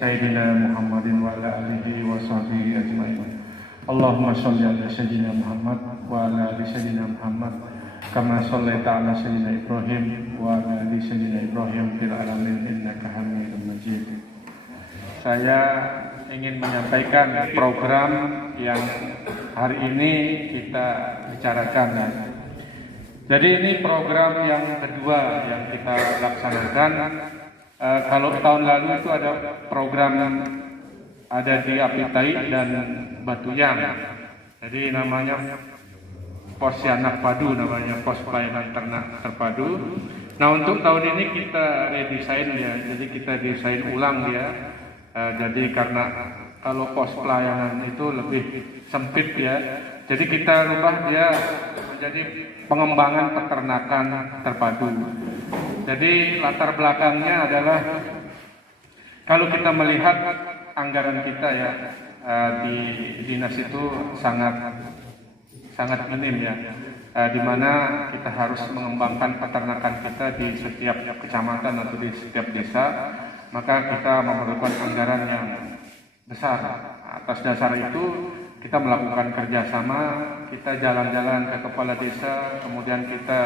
Sayyidina Muhammadin wa ala alihi wa sahbihi ajma'in. Allahumma sholli ala Sayyidina Muhammad wa ala ali Sayyidina Muhammad kama shallaita ala Sayyidina Ibrahim wa ala ali Sayyidina Ibrahim fil alamin innaka Hamidum Majid. Saya ingin menyampaikan program yang hari ini kita bicarakan. Jadi ini program yang kedua yang kita laksanakan. Kalau tahun lalu itu ada program ada di Apitai dan Batuyang. Jadi namanya Pos Yanak Padu, namanya Pos Pelayanan Ternak Terpadu. Nah untuk tahun ini kita redesain ya, jadi kita desain ulang ya. Jadi karena kalau pos pelayanan itu lebih sempit ya, jadi kita rubah dia menjadi pengembangan peternakan terpadu. Jadi latar belakangnya adalah kalau kita melihat anggaran kita ya di dinas itu sangat minim ya, di mana kita harus mengembangkan peternakan kita di setiap kecamatan atau di setiap desa, maka kita memerlukan anggaran yang besar. Atas dasar itu kita melakukan kerjasama, kita jalan-jalan ke kepala desa, kemudian kita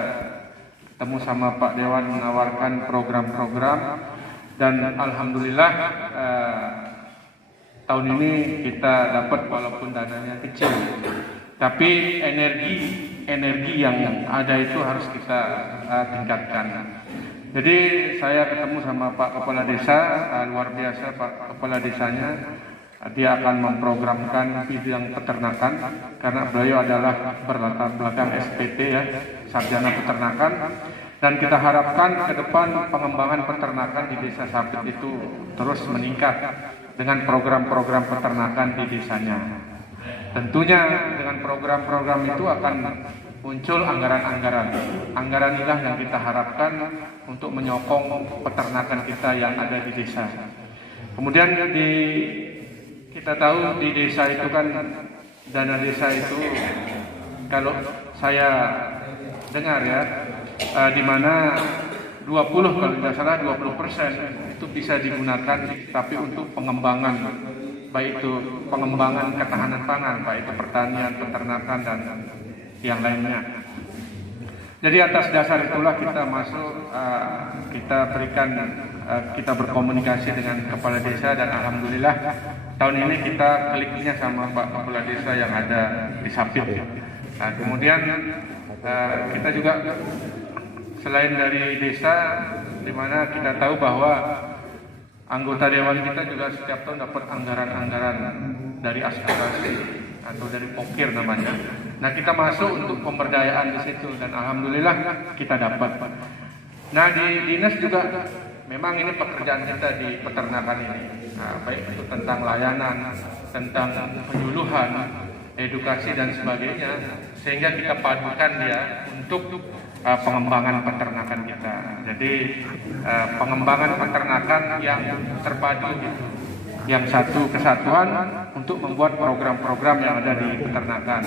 ketemu sama Pak Dewan menawarkan program-program, dan alhamdulillah tahun ini kita dapat walaupun dananya kecil, tapi energi yang ada itu harus kita tingkatkan. Jadi saya ketemu sama Pak Kepala Desa, luar biasa Pak Kepala Desanya. Dia akan memprogramkan bidang peternakan karena beliau adalah berlatar belakang SPT ya, Sarjana Peternakan, dan kita harapkan ke depan pengembangan peternakan di Desa Sapit itu terus meningkat dengan program-program peternakan di desanya. Tentunya dengan program-program itu akan muncul anggaran-anggaran. Anggaran inilah yang kita harapkan untuk menyokong peternakan kita yang ada di desa. Kemudian kita tahu di desa itu kan dana desa itu kalau saya dengar ya di mana 20 kalau tidak salah 20% itu bisa digunakan tapi untuk pengembangan, baik itu pengembangan ketahanan pangan, baik itu pertanian, peternakan dan yang lainnya. Jadi atas dasar itulah kita masuk, kita berikan, kita berkomunikasi dengan kepala desa, dan alhamdulillah tahun ini kita kliknya sama Pak Kepala Desa yang ada di Sapit. Nah, kemudian kita juga selain dari desa, di mana kita tahu bahwa anggota dewan kita juga setiap tahun dapat anggaran-anggaran dari aspirasi atau dari pokir namanya. Nah kita masuk untuk pemberdayaan di situ, dan alhamdulillah kita dapat. Nah di dinas juga memang ini pekerjaan kita di peternakan ini, baik itu tentang layanan, tentang penyuluhan, edukasi dan sebagainya, sehingga kita padukan dia untuk pengembangan peternakan kita. Jadi pengembangan peternakan yang terpadu gitu, yang satu kesatuan untuk membuat program-program yang ada di peternakan.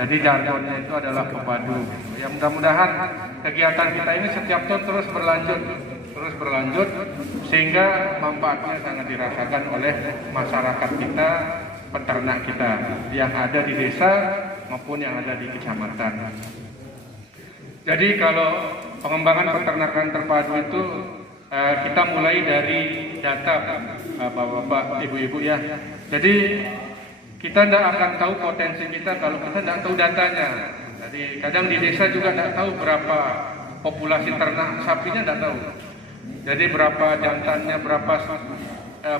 Jadi jargonnya itu adalah pepadu. Ya mudah-mudahan kegiatan kita ini setiap tahun terus berlanjut sehingga manfaatnya sangat dirasakan oleh masyarakat kita, peternak kita yang ada di desa maupun yang ada di kecamatan. Jadi kalau pengembangan peternakan terpadu itu kita mulai dari data Bapak-bapak, Ibu-ibu ya. Jadi kita tidak akan tahu potensi kita kalau kita tidak tahu datanya. Jadi kadang di desa juga tidak tahu berapa populasi ternak sapinya, tidak tahu. Jadi berapa jantannya, berapa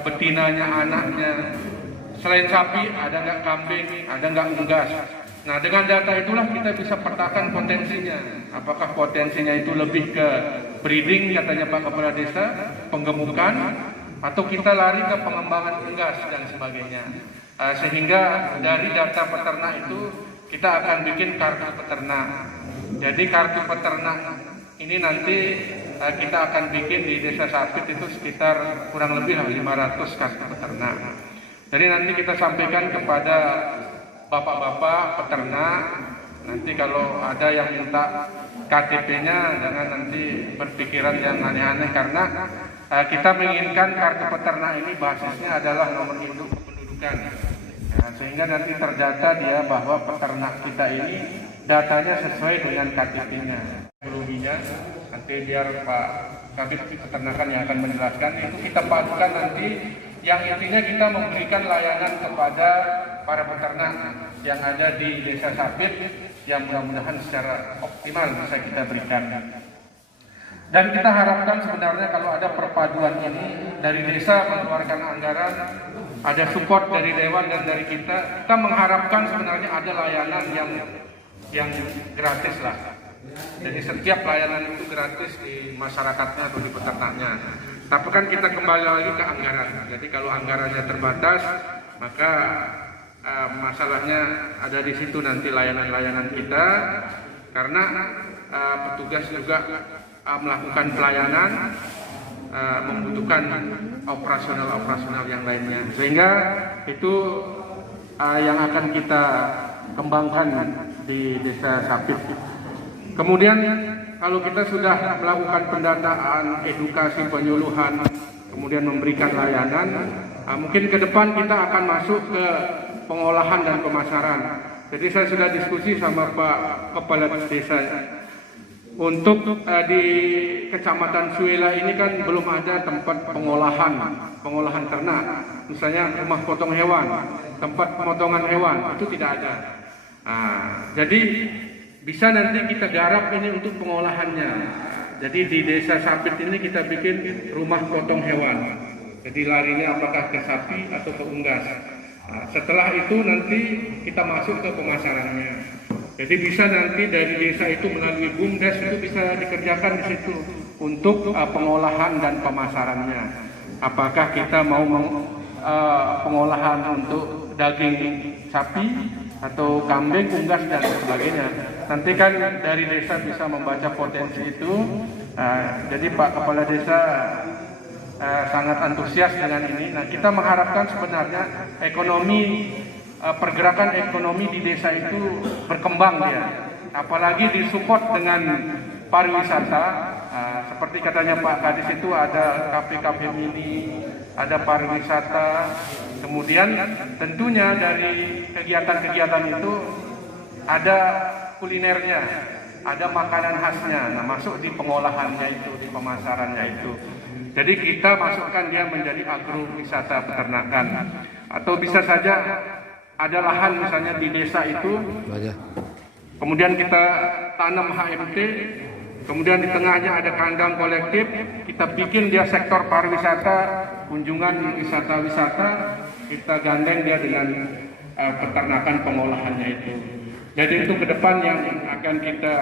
betinanya, anaknya. Selain sapi ada nggak kambing, ada nggak unggas. Nah dengan data itulah kita bisa petakan potensinya. Apakah potensinya itu lebih ke breeding katanya Pak Kepala Desa, penggemukan, atau kita lari ke pengembangan unggas dan sebagainya. Sehingga dari data peternak itu kita akan bikin kartu peternak. Jadi kartu peternak ini nanti kita akan bikin di Desa Sapit itu sekitar kurang lebih 500 kartu peternak. Jadi nanti kita sampaikan kepada bapak-bapak peternak. Nanti kalau ada yang minta KTP-nya jangan nanti berpikiran yang aneh-aneh, karena Kita menginginkan kartu peternak ini basisnya adalah nomor induk kependudukan, ya, sehingga nanti terdata dia bahwa peternak kita ini datanya sesuai dengan KTP-nya. Lebihnya nanti biar Pak Kabid Peternakan yang akan menjelaskan, itu kita padukan nanti yang intinya kita memberikan layanan kepada para peternak yang ada di Desa Sapit yang mudah-mudahan secara optimal bisa kita berikan. Dan kita harapkan sebenarnya kalau ada perpaduan ini dari desa mengeluarkan anggaran, ada support dari Dewan dan dari kita mengharapkan sebenarnya ada layanan yang gratis lah. Jadi setiap layanan itu gratis di masyarakatnya atau di peternaknya. Tapi kan kita kembali lagi ke anggaran. Jadi kalau anggarannya terbatas, maka masalahnya ada di situ nanti layanan-layanan kita, karena petugas juga melakukan pelayanan, membutuhkan operasional yang lainnya, sehingga itu yang akan kita kembangkan di Desa Sapit. Kemudian kalau kita sudah melakukan pendataan, edukasi, penyuluhan, kemudian memberikan layanan, mungkin ke depan kita akan masuk ke pengolahan dan pemasaran. Jadi saya sudah diskusi sama Pak Kepala Desa. Untuk di Kecamatan Suela ini kan belum ada tempat pengolahan ternak. Misalnya rumah potong hewan, tempat pemotongan hewan, itu tidak ada. Jadi bisa nanti kita garap ini untuk pengolahannya. Jadi di Desa Sapit ini kita bikin rumah potong hewan. Jadi larinya apakah ke sapi atau ke unggas. Setelah itu nanti kita masuk ke pemasarannya. Jadi bisa nanti dari desa itu melalui BUMDes itu bisa dikerjakan di situ untuk pengolahan dan pemasarannya. Apakah kita mau pengolahan untuk daging sapi atau kambing, unggas dan sebagainya. Nanti kan dari desa bisa membaca potensi itu. Jadi Pak Kepala Desa sangat antusias dengan ini. Nah, kita mengharapkan sebenarnya pergerakan ekonomi di desa itu berkembang ya, apalagi disupport dengan pariwisata. Seperti katanya Pak Kadis itu ada kafe-kafe mini, ada pariwisata, kemudian tentunya dari kegiatan-kegiatan itu ada kulinernya, ada makanan khasnya. Nah, masuk di pengolahannya itu, di pemasarannya itu. Jadi kita masukkan dia menjadi agrowisata peternakan, atau bisa saja ada lahan misalnya di desa itu, kemudian kita tanam HMT, kemudian di tengahnya ada kandang kolektif, kita bikin dia sektor pariwisata, kunjungan wisata-wisata, kita gandeng dia dengan peternakan pengolahannya itu. Jadi itu ke depan yang akan kita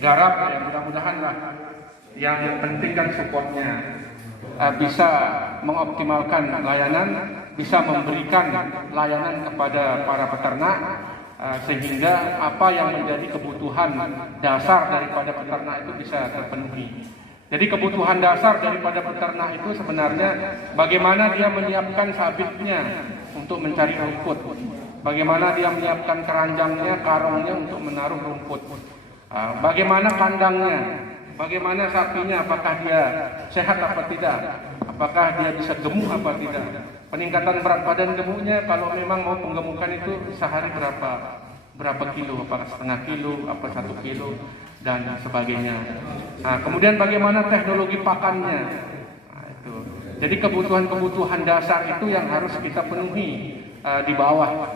garap, ya mudah-mudahan lah. Yang penting kan supportnya, bisa mengoptimalkan layanan, bisa memberikan layanan kepada para peternak, sehingga apa yang menjadi kebutuhan dasar daripada peternak itu bisa terpenuhi. Jadi kebutuhan dasar daripada peternak itu sebenarnya bagaimana dia menyiapkan sabitnya untuk mencari rumput, bagaimana dia menyiapkan keranjangnya, karungnya untuk menaruh rumput, bagaimana kandangnya, bagaimana sapinya, apakah dia sehat apa tidak, apakah dia bisa gemuk apa tidak, peningkatan berat badan gemuknya, kalau memang mau penggemukan itu sehari berapa kilo, apakah setengah kilo, apa 1 kilo, dan sebagainya. Nah, kemudian bagaimana teknologi pakannya. Nah, itu. Jadi kebutuhan-kebutuhan dasar itu yang harus kita penuhi di bawah.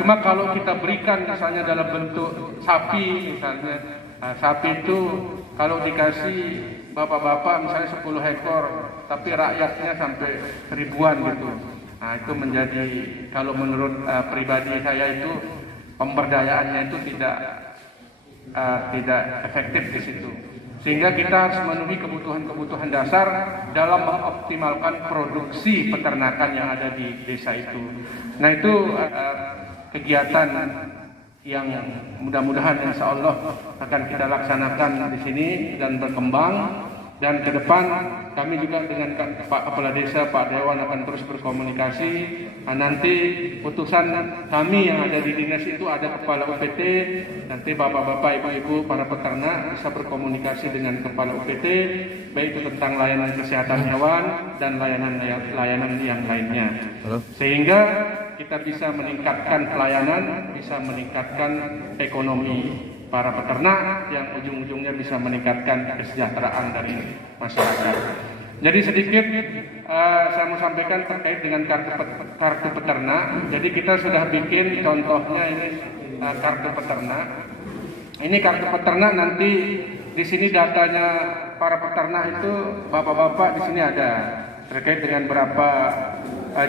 Cuma kalau kita berikan misalnya dalam bentuk sapi misalnya, sapi itu kalau dikasih bapak-bapak misalnya 10 ekor, tapi rakyatnya sampai ribuan gitu. Nah, itu menjadi, kalau menurut pribadi saya itu pemberdayaannya itu tidak efektif di situ. Sehingga kita harus memenuhi kebutuhan-kebutuhan dasar dalam mengoptimalkan produksi peternakan yang ada di desa itu. Nah, itu kegiatan yang mudah-mudahan insya Allah akan kita laksanakan di sini dan berkembang. Dan ke depan kami juga dengan Pak Kepala Desa, Pak Dewan akan terus berkomunikasi. Nanti putusan kami yang ada di dinas itu ada Kepala UPT, nanti Bapak-bapak, Ibu-ibu, para peternak bisa berkomunikasi dengan Kepala UPT, baik itu tentang layanan kesehatan hewan dan layanan yang lainnya. Sehingga kita bisa meningkatkan pelayanan, bisa meningkatkan ekonomi para peternak yang ujung-ujungnya bisa meningkatkan kesejahteraan dari masyarakat. Jadi sedikit saya mau sampaikan terkait dengan kartu peternak. Jadi kita sudah bikin contohnya ini kartu peternak. Ini kartu peternak, nanti di sini datanya para peternak itu bapak-bapak di sini ada terkait dengan berapa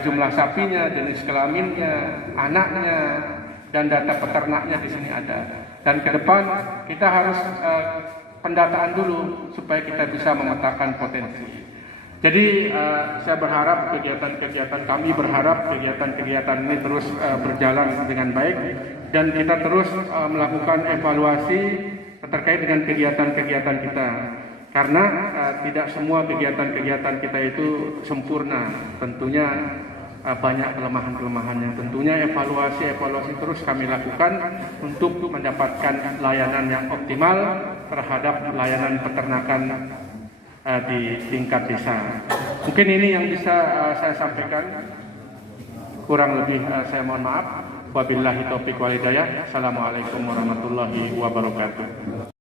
jumlah sapinya, jenis kelaminnya, anaknya, dan data peternaknya di sini ada. Dan ke depan kita harus pendataan dulu supaya kita bisa memetakan potensi. Jadi saya berharap kami berharap kegiatan ini terus berjalan dengan baik dan kita terus melakukan evaluasi terkait dengan kegiatan-kegiatan kita. Karena tidak semua kegiatan-kegiatan kita itu sempurna, tentunya banyak kelemahan-kelemahannya. Tentunya evaluasi terus kami lakukan untuk mendapatkan layanan yang optimal terhadap layanan peternakan di tingkat desa. Mungkin ini yang bisa saya sampaikan. Kurang lebih saya mohon maaf. Wabillahi taufiq wal hidayah. Assalamualaikum warahmatullahi wabarakatuh.